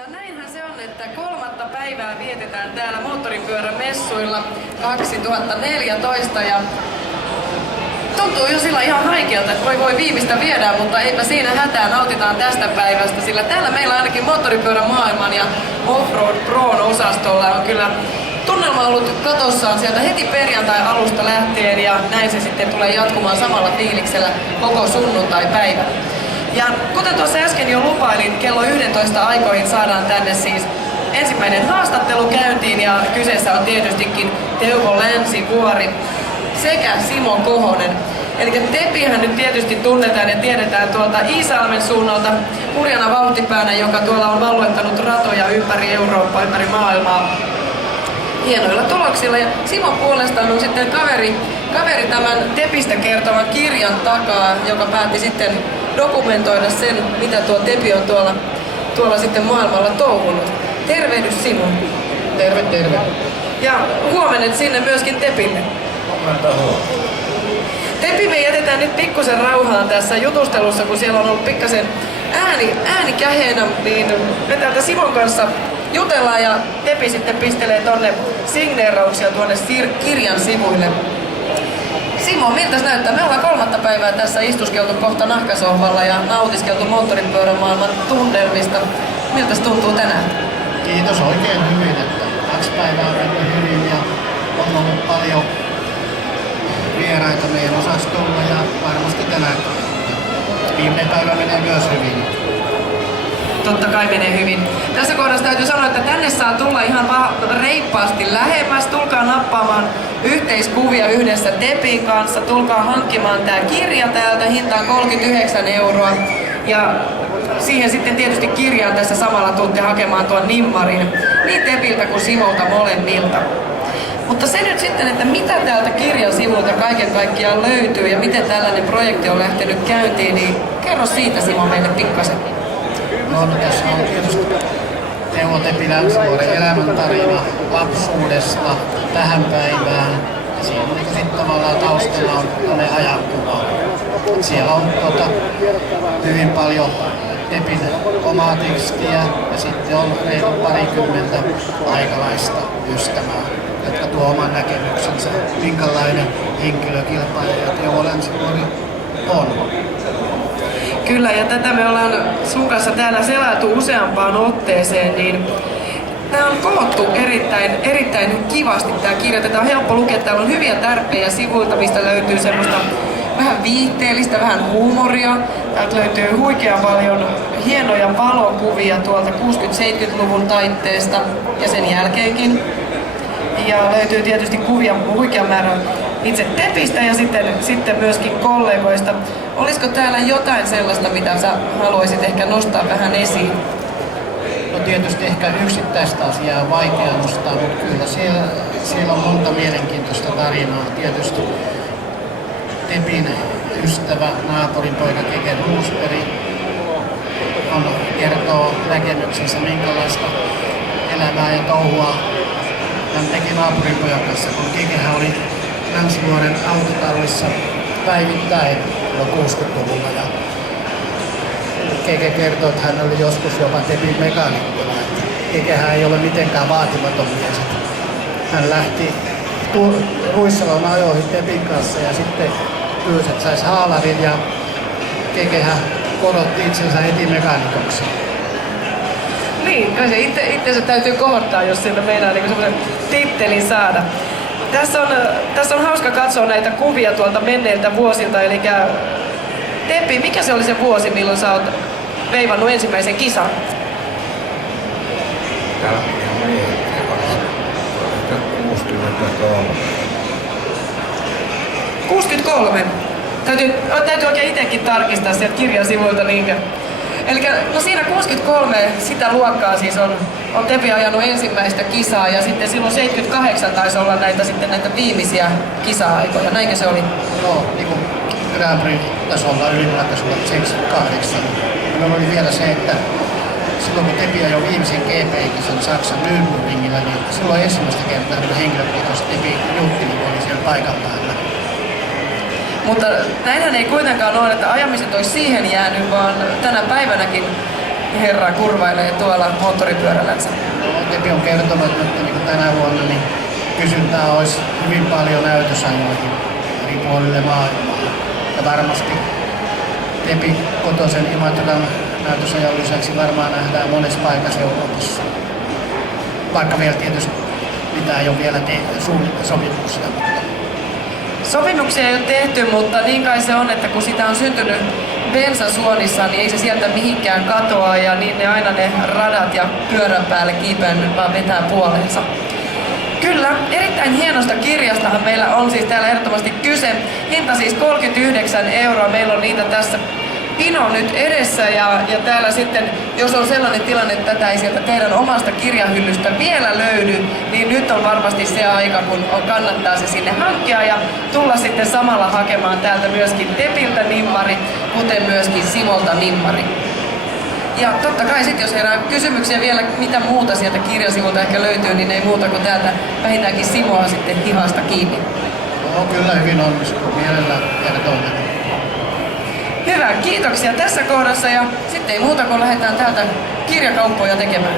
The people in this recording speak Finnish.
Ja näinhän se on, että kolmatta päivää vietetään täällä moottoripyörämessuilla 2014 ja tuntuu jo sillä ihan haikealta, että voi viimeistä viedään, mutta eipä siinä hätää, nautitaan tästä päivästä, sillä täällä meillä ainakin moottoripyörämaailman ja Offroad Proon osastolla on kyllä tunnelma ollut katossaan sieltä heti perjantai-alusta lähtien ja näin se sitten tulee jatkumaan samalla fiiliksellä koko sunnuntai-päivä. Ja kuten tuossa äsken jo lupailin, kello 11 aikoihin saadaan tänne siis ensimmäinen haastattelu käyntiin ja kyseessä on tietystikin Teuvo Länsivuori sekä Simo Kohonen. Eli Tepihän nyt tietysti tunnetaan ja tiedetään tuolta Iisalmen suunnalta hurjana vauhtipäänä, joka tuolla on valloittanut ratoja ympäri Eurooppaa, ympäri maailmaa hienoilla tuloksilla. Ja Simo puolestaan on sitten kaveri tämän Tepistä kertovan kirjan takaa, joka päätti sitten dokumentoida sen, mitä tuo Tepi on tuolla sitten maailmalla touhunut. Tervehdys Simo. Terve, terve. Ja huomenet sinne myöskin Tepille. Tepi, me jätetään nyt pikkusen rauhaan tässä jutustelussa, kun siellä on ollut pikkasen ääni käheenä, niin me täältä Simon kanssa jutellaan ja Tepi sitten pistelee tonne signeerauksia tuonne kirjan sivuille. Simo, miltäs näyttää? Me ollaan kolmatta päivää tässä istuskeltu kohta nahkasohvalla ja nautiskeltu moottoripyörämaailman tunnelmista. Miltäs tuntuu tänään? Kiitos oikein hyvin, että 2 päivää on mennyt hyvin ja on ollut paljon vieraita meidän osastolla ja varmasti tänään viimeinen päivä menee myös hyvin. Totta kai menee hyvin. Tässä kohdassa täytyy sanoa, että tänne saa tulla ihan reippaasti lähemmäs. Tulkaa nappaamaan yhteiskuvia yhdessä Tepin kanssa. Tulkaa hankkimaan tää kirja täältä, hintaan 39 €. Ja siihen sitten tietysti kirjaan tässä samalla tuutte hakemaan tuon nimmarin niin Tepiltä kuin Simolta molemmilta. Mutta se nyt sitten, että mitä täältä kirjan sivulta kaiken kaikkiaan löytyy ja miten tällainen projekti on lähtenyt käyntiin, niin kerro siitä Simo meille pikkasen. No tässä on tietysti Teuvo Tepi Länsivuoren elämäntarina lapsuudesta tähän päivään. Ja siinä sitten tavallaan taustalla on tällainen ajankuva. Siellä on hyvin paljon Tepin omaa tekstiä ja sitten on reilu parikymmentä aikalaista ystävää, jotka tuo oman näkemyksensä, minkälainen henkilökilpailija Teuvo Länsivuori on. Kyllä, ja tätä me ollaan sun kanssa täällä selattu useampaan otteeseen, niin tämä on koottu erittäin kivasti tämä kirja. Tätä on helppo lukea, täällä on hyviä tärppejä sivuilta, mistä löytyy semmoista vähän viihteellistä, vähän huumoria. Täältä löytyy huikean paljon hienoja valokuvia tuolta 60-70-luvun taitteesta ja sen jälkeenkin. Ja löytyy tietysti kuvia huikean määrän itse Tepistä ja sitten myöskin kollegoista. Olisiko täällä jotain sellaista, mitä sä haluaisit ehkä nostaa vähän esiin? No tietysti ehkä yksittäistä asiaa on vaikea nostaa, mutta kyllä siellä on monta mielenkiintoista tarinaa. Tietysti Tepin ystävä, naapurin poika Keke Roosberg kertoo näkemyksensä, minkälaista elämää ja touhua hän teki naapurin pojan kanssa, kun Kekehän oli Länsivuoren autotallissa päivittäin jo 60-luvulla. Ja Keke kertoo, että hän oli joskus jopa Tepin mekaanikkona. Kekehän ei ole mitenkään vaatimaton mies. Hän lähti Ruissalon ajoihin Tepin kanssa ja sitten pyysi, että saisi haalarin ja Kekehän korotti itsensä heti mekaanikoksi. Niin, kyllä se itse täytyy kohottaa, jos sieltä meinaa niin semmoisen tittelin saada. Tässä on hauska katsoa näitä kuvia tuolta menneiltä vuosilta, eli Tepi, mikä se oli se vuosi, milloin sä oot veivannut ensimmäisen kisan? 63. Täytyy oikein itsekin tarkistaa sieltä kirjan sivuilta. Eli no siinä 63 sitä luokkaa siis on Tepi ajanut ensimmäistä kisaa ja sitten silloin 78 taisi olla näitä viimeisiä kisa-aikoja. Näinkö se oli? No, niin kuin Grand Prix-tasolla, ylimaatasolla 78. Meillä oli vielä se, että silloin kun Tepi ajoi viimeisen GP-kisan Saksan Nürburgringillä, niin silloin ensimmäistä kertaa henkilökohtaisesti Tepi Juttila oli siellä paikan päällä. Mutta näinhän ei kuitenkaan ole, että ajamiset olisi siihen jäänyt, vaan tänä päivänäkin herra kurvailee tuolla moottoripyörällänsä? Tepi on kertonut, että niin tänä vuonna niin kysyntää olisi hyvin paljon näytösajoihin eri puolille maailmaa. Ja varmasti Tepi kotoisen Imatran näytösajan lisäksi varmaan nähdään monessa paikassa Euroopassa. Vaikka vielä tietysti mitään ei ole vielä sopimuksia. Sopimuksia ei ole tehty, mutta niin kai se on, että kun sitä on syntynyt bensasuonissa, niin ei se sieltä mihinkään katoa ja niin ne aina ne radat ja pyörän päälle kiipeän vaan vetää puoleensa. Kyllä, erittäin hienosta kirjastahan meillä on siis täällä ehdottomasti kyse. Hinta siis 39 €. Meillä on niitä tässä pino nyt edessä ja täällä sitten, jos on sellainen tilanne, että tätä ei sieltä teidän omasta kirjahyllystä vielä löydy, niin nyt on varmasti se aika, kun kannattaa se sinne hankkia ja tulla sitten samalla hakemaan täältä myöskin Tepiltä nimmari, kuten myöskin Simolta nimmari. Ja totta kai sitten, jos herää kysymyksiä vielä, mitä muuta sieltä kirjasivulta ehkä löytyy, niin ei muuta kuin täältä vähintäänkin Simoa sitten hihasta kiinni. No, kyllä hyvin onnistuu. Mielellään kertoo. Hyvä, kiitoksia tässä kohdassa ja sitten ei muuta kuin lähdetään täältä kirjakauppoja tekemään.